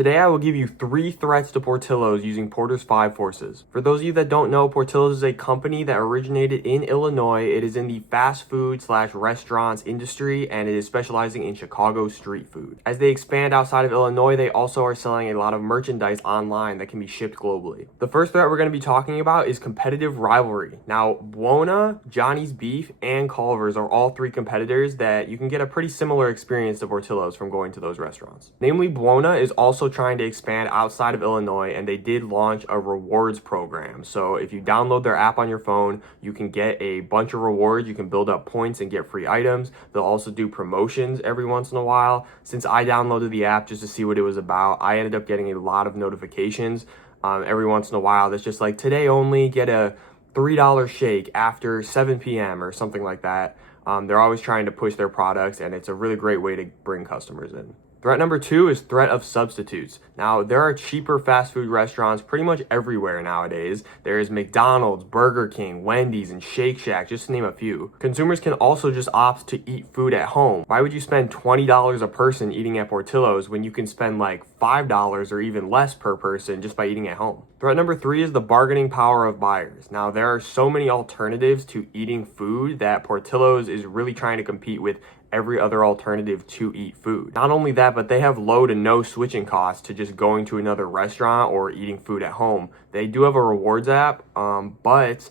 Today I will give you 3 threats to Portillo's using Porter's 5 forces. For those of you that don't know, Portillo's is a company that originated in Illinois. It is in the fast food / restaurants industry, and it is specializing in Chicago street food. As they expand outside of Illinois, they also are selling a lot of merchandise online that can be shipped globally. The first threat we're going to be talking about is competitive rivalry. Now, Buona, Johnny's Beef, and Culver's are all 3 competitors that you can get a pretty similar experience to Portillo's from going to those restaurants. Namely, Buona is also trying to expand outside of Illinois, and they did launch a rewards program. So if you download their app on your phone, you can get a bunch of rewards. You can build up points and get free items. They'll also do promotions every once in a while. Since I downloaded the app just to see what it was about, I ended up getting a lot of notifications every once in a while that's just like, today only, get a $3 shake after 7 p.m. or something like that. They're always trying to push their products, and it's a really great way to bring customers in. Threat number 2 is threat of substitutes. Now, there are cheaper fast food restaurants pretty much everywhere nowadays. There is McDonald's, Burger King, Wendy's, and Shake Shack, just to name a few. Consumers can also just opt to eat food at home. Why would you spend $20 a person eating at Portillo's when you can spend like $5 or even less per person just by eating at home? Threat number 3 is the bargaining power of buyers. Now, there are so many alternatives to eating food that Portillo's is really trying to compete with every other alternative to eat food. Not only that, but they have low to no switching costs to just going to another restaurant or eating food at home. They do have a rewards app, but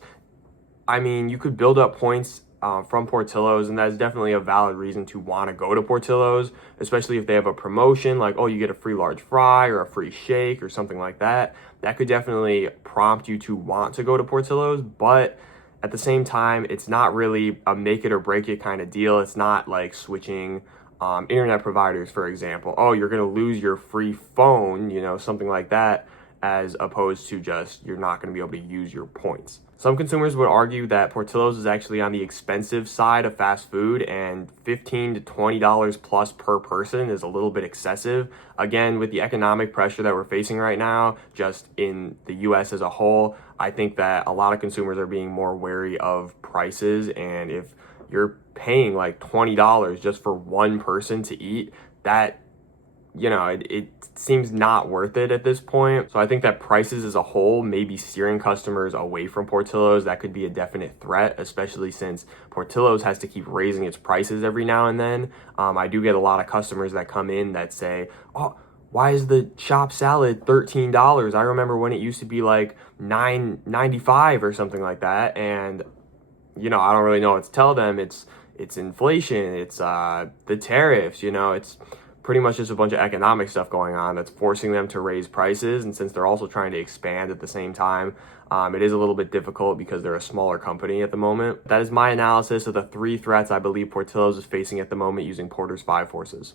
I mean, you could build up points from Portillo's, and that's definitely a valid reason to want to go to Portillo's, especially if they have a promotion like, oh, you get a free large fry or a free shake or something like that. That could definitely prompt you to want to go to Portillo's, but at the same time, it's not really a make it or break it kind of deal. It's not like switching internet providers, for example. Oh, you're going to lose your free phone, something like that, as opposed to just you're not going to be able to use your points. Some consumers would argue that Portillo's is actually on the expensive side of fast food, and $15 to $20 plus per person is a little bit excessive. Again, with the economic pressure that we're facing right now, just in the US as a whole, I think that a lot of consumers are being more wary of prices, and if you're paying like $20 just for one person to eat, that it seems not worth it at this point. So I think that prices as a whole may be steering customers away from Portillo's. That could be a definite threat, especially since Portillo's has to keep raising its prices every now and then. I do get a lot of customers that come in that say, oh, why is the chopped salad $13? I remember when it used to be like $9.95 or something like that. And, I don't really know what to tell them. It's inflation. It's the tariffs, it's pretty much just a bunch of economic stuff going on that's forcing them to raise prices. And since they're also trying to expand at the same time, it is a little bit difficult because they're a smaller company at the moment. That is my analysis of the 3 threats I believe Portillo's is facing at the moment using Porter's 5 forces.